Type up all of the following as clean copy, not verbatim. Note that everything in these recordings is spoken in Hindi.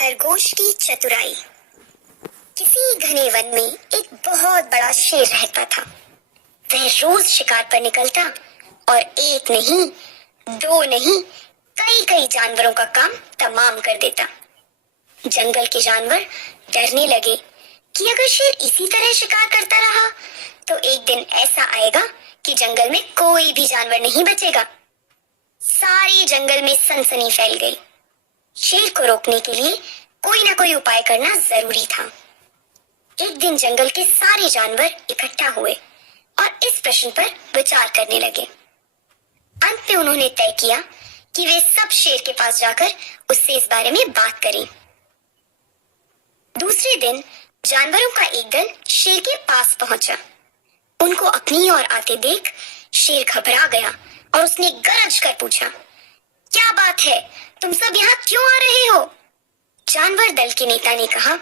खरगोश की चतुराई। किसी घने वन में एक बहुत बड़ा शेर रहता था। वह रोज शिकार पर निकलता और एक नहीं, दो नहीं, कई कई जानवरों का काम तमाम कर देता। जंगल के जानवर डरने लगे कि अगर शेर इसी तरह शिकार करता रहा तो एक दिन ऐसा आएगा कि जंगल में कोई भी जानवर नहीं बचेगा। सारे जंगल में सनसनी फैल गई। शेर को रोकने के लिए कोई ना कोई उपाय करना जरूरी था। एक दिन जंगल के सारे जानवर इकट्ठा हुए और इस प्रश्न पर विचार करने लगे। अंत में उन्होंने तय किया कि वे सब शेर के पास जाकर उससे इस बारे में बात करें। दूसरे दिन जानवरों का एक दल शेर के पास पहुंचा। उनको अपनी ओर आते देख शेर घबरा गया और उसने गरज कर पूछा, क्या बात है, तुम सब यहाँ क्यों आ रहे हो? जानवर दल के नेता ने कहा,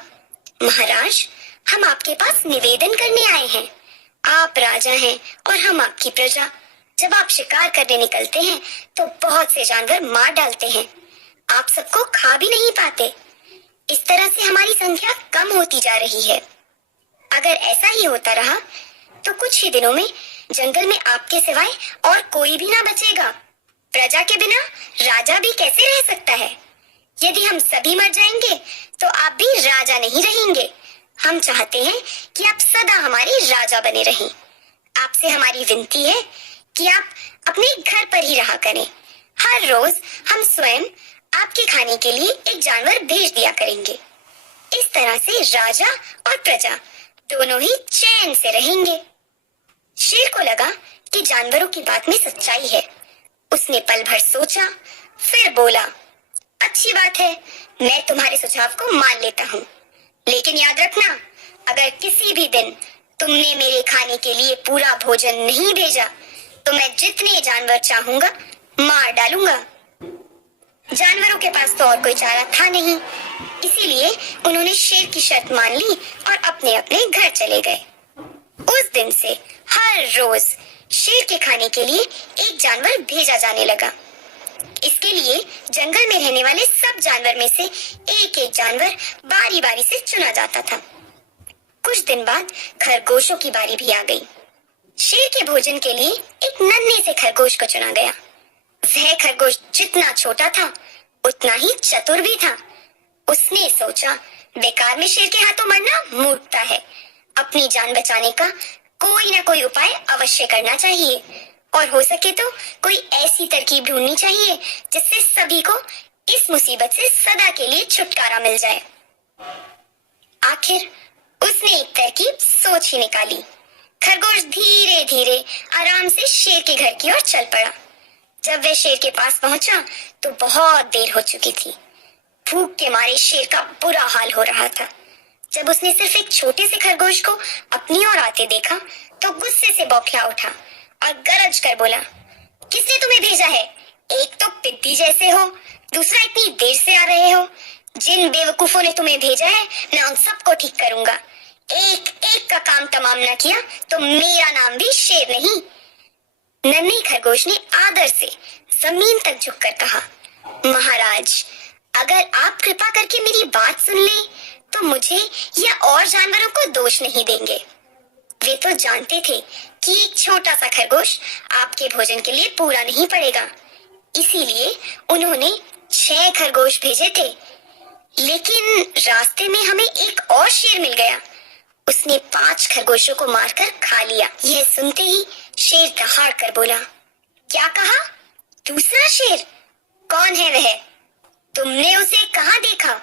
महाराज, हम आपके पास निवेदन करने आए हैं। आप राजा हैं और हम आपकी प्रजा। जब आप शिकार करने निकलते हैं तो बहुत से जानवर मार डालते हैं। आप सबको खा भी नहीं पाते। इस तरह से हमारी संख्या कम होती जा रही है। अगर ऐसा ही होता रहा तो कुछ ही दिनों में जंगल में आपके सिवाय और कोई भी ना बचेगा। प्रजा के बिना राजा भी कैसे रह सकता है? यदि हम सभी मर जाएंगे तो आप भी राजा नहीं रहेंगे। हम चाहते हैं कि आप सदा हमारे राजा बने रहें। आपसे हमारी विनती है कि आप अपने घर पर ही रहा करें। हर रोज हम स्वयं आपके खाने के लिए एक जानवर भेज दिया करेंगे। इस तरह से राजा और प्रजा दोनों ही चैन से रहेंगे। शेर को लगा कि जानवरों की बात में सच्चाई है। उसने पल भर सोचा, फिर बोला, अच्छी बात है, मैं तुम्हारे सुझाव को मान लेता हूँ। लेकिन याद रखना, अगर किसी भी दिन तुमने मेरे खाने के लिए पूरा भोजन नहीं भेजा तो मैं जितने जानवर चाहूंगा मार डालूंगा। जानवरों के पास तो और कोई चारा था नहीं, इसीलिए उन्होंने शेर की शर्त मान ली और अपने अपने घर चले गए। उस दिन से हर रोज शेर के खाने के लिए एक जानवर भेजा जाने लगा। इसके लिए जंगल में रहने वाले सब जानवर में से एक एक जानवर बारी बारी से चुना जाता था। कुछ दिन बाद खरगोशों की बारी भी आ गई। शेर के भोजन के लिए एक नन्हे से खरगोश को चुना गया। वह खरगोश जितना छोटा था उतना ही चतुर भी था। उसने सोचा, बेकार में शेर के हाथों मरना मूर्खता है। अपनी जान बचाने का कोई ना कोई उपाय अवश्य करना चाहिए और हो सके तो कोई ऐसी तरकीब ढूंढनी चाहिए जिससे सभी को इस मुसीबत से सदा के लिए छुटकारा मिल जाए। आखिर उसने एक तरकीब सोच ही निकाली। खरगोश धीरे धीरे आराम से शेर के घर की ओर चल पड़ा। जब वह शेर के पास पहुंचा तो बहुत देर हो चुकी थी। भूख के मारे शेर का बुरा हाल हो रहा था। जब उसने सिर्फ एक छोटे से खरगोश को अपनी ओर आते देखा तो गुस्से से बौखला उठा और गरज कर बोला, किसने तुम्हें भेजा है? एक तो पिद्दी जैसे हो, दूसरा इतनी देर से आ रहे हो। जिन बेवकूफों ने तुम्हें भेजा है मैं उन सबको ठीक करूंगा। एक एक का काम तमाम न किया तो मेरा नाम भी शेर नहीं। नन्हे खरगोश ने आदर से जमीन तक झुककर कहा, महाराज, अगर आप कृपा करके मेरी बात सुन लें तो मुझे या और जानवरों को दोष नहीं देंगे। वे तो जानते थे कि एक छोटा सा खरगोश आपके भोजन के लिए पूरा नहीं पड़ेगा, इसीलिए उन्होंने 6 खरगोश भेजे थे। लेकिन रास्ते में हमें एक और शेर मिल गया। उसने 5 खरगोशों को मारकर खा लिया। यह सुनते ही शेर दहाड़ कर बोला, क्या कहा? दूसरा शेर? कौन है वह? तुमने उसे कहाँ देखा?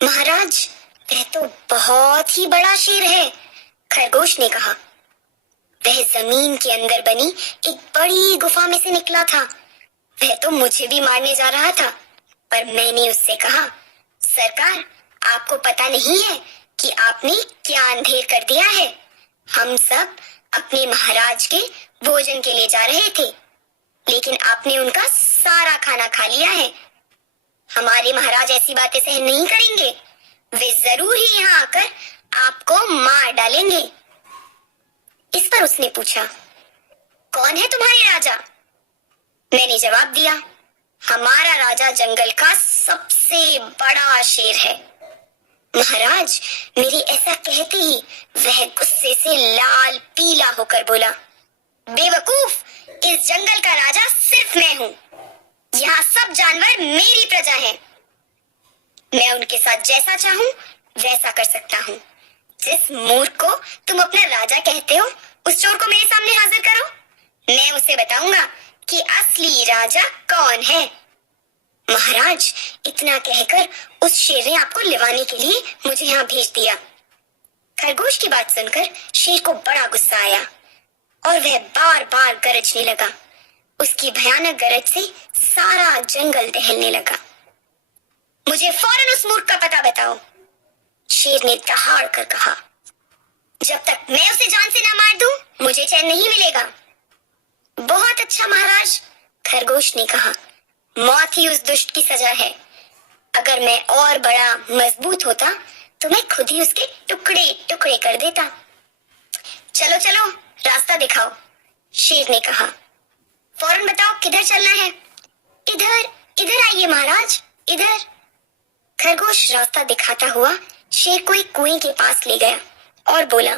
महाराज, वह तो बहुत ही बड़ा शेर है, खरगोश ने कहा। वह जमीन के अंदर बनी एक बड़ी गुफा में से निकला था। वह तो मुझे भी मारने जा रहा था, पर मैंने उससे कहा, सरकार, आपको पता नहीं है कि आपने क्या अंधेर कर दिया है। हम सब अपने महाराज के भोजन के लिए जा रहे थे, लेकिन आपने उनका सारा खाना खा लिया है। हमारे महाराज ऐसी बातें सहन नहीं करेंगे। वे जरूर ही यहाँ आकर आपको मार डालेंगे। इस पर उसने पूछा, कौन है तुम्हारे राजा? मैंने जवाब दिया, हमारा राजा जंगल का सबसे सबसे बड़ा शेर है। महाराज, मेरे ऐसा कहते ही वह गुस्से से लाल पीला होकर बोला, बेवकूफ, इस जंगल का राजा सिर्फ मैं हूँ। यहाँ सब जानवर मेरी प्रजा हैं। मैं उनके साथ जैसा चाहूँ वैसा कर सकता हूँ। जिस मूर्ख को तुम अपना राजा कहते हो, उस चोर को मेरे सामने हाजिर करो। मैं उसे बताऊंगा कि असली राजा कौन है। महाराज, इतना कहकर उस शेर ने आपको लिवाने के लिए मुझे यहाँ भेज दिया। खरगोश की बात सुनकर शेर को बड़ा गुस्सा आया और वह बार बार गरजने लगा। उसकी भयानक गरज से सारा जंगल दहलने लगा। मुझे फौरन उस मूर्ख का पता बताओ, शेर ने दहाड़ कर कहा। जब तक मैं उसे जान से न मार दूं, मुझे चैन नहीं मिलेगा। बहुत अच्छा महाराज, खरगोश ने कहा, मौत ही उस दुष्ट की सजा है। अगर मैं और बड़ा मजबूत होता तो मैं खुद ही उसके टुकड़े टुकड़े कर देता। चलो चलो, रास्ता दिखाओ, शेर ने कहा। फौरन बताओ किधर चलना है। इधर, इधर आइए महाराज, इधर। खरगोश रास्ता दिखाता हुआ शेर को एक कुएं के पास ले गया और बोला,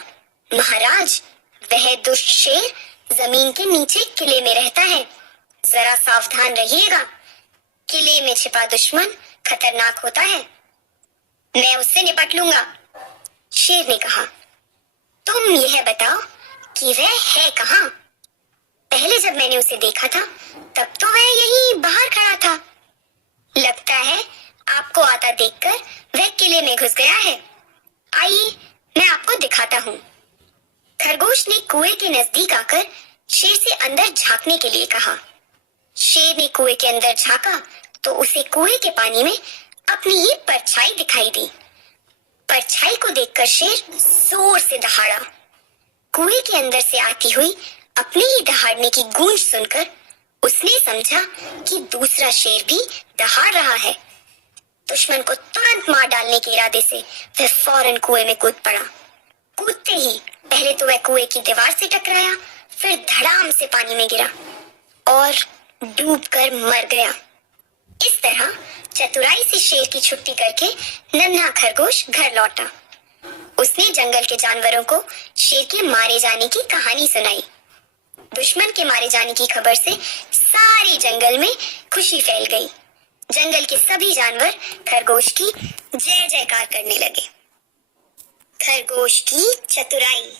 महाराज, वह दुष्ट शेर जमीन के नीचे किले में रहता है। जरा सावधान रहिएगा। किले में छिपा दुश्मन खतरनाक होता है। मैं उससे निपट लूंगा, शेर ने कहा। तुम यह बताओ कि वह है कहाँ? पहले जब मैंने उसे देखा था तब तो वह यहीं बाहर खड़ा था। लगता है आपको आता देखकर वह किले में घुस गया है। आइए, मैं आपको दिखाता हूँ। खरगोश ने कुएं के नजदीक आकर शेर से अंदर झांकने के लिए कहा। शेर ने कुएं के अंदर झांका तो उसे कुएं के पानी में अपनी ही परछाई दिखाई दी। परछाई को देखकर शेर जोर से दहाड़ा। कुएं के अंदर से आती हुई अपने ही दहाड़ने की गूंज सुनकर उसने समझा कि दूसरा शेर भी दहाड़ रहा है। दुश्मन को तुरंत मार डालने के इरादे से वह फौरन कुएं में कूद पड़ा। कूदते ही पहले तो वह कुएं की दीवार से टकराया, फिर धड़ाम से पानी में गिरा और डूबकर मर गया। इस तरह चतुराई से शेर की छुट्टी करके नन्हा खरगोश घर लौटा। उसने जंगल के जानवरों को शेर के मारे जाने की कहानी सुनाई। दुश्मन के मारे जाने की खबर से सारे जंगल में खुशी फैल गई। जंगल के सभी जानवर खरगोश की जय जयकार करने लगे। खरगोश की चतुराई।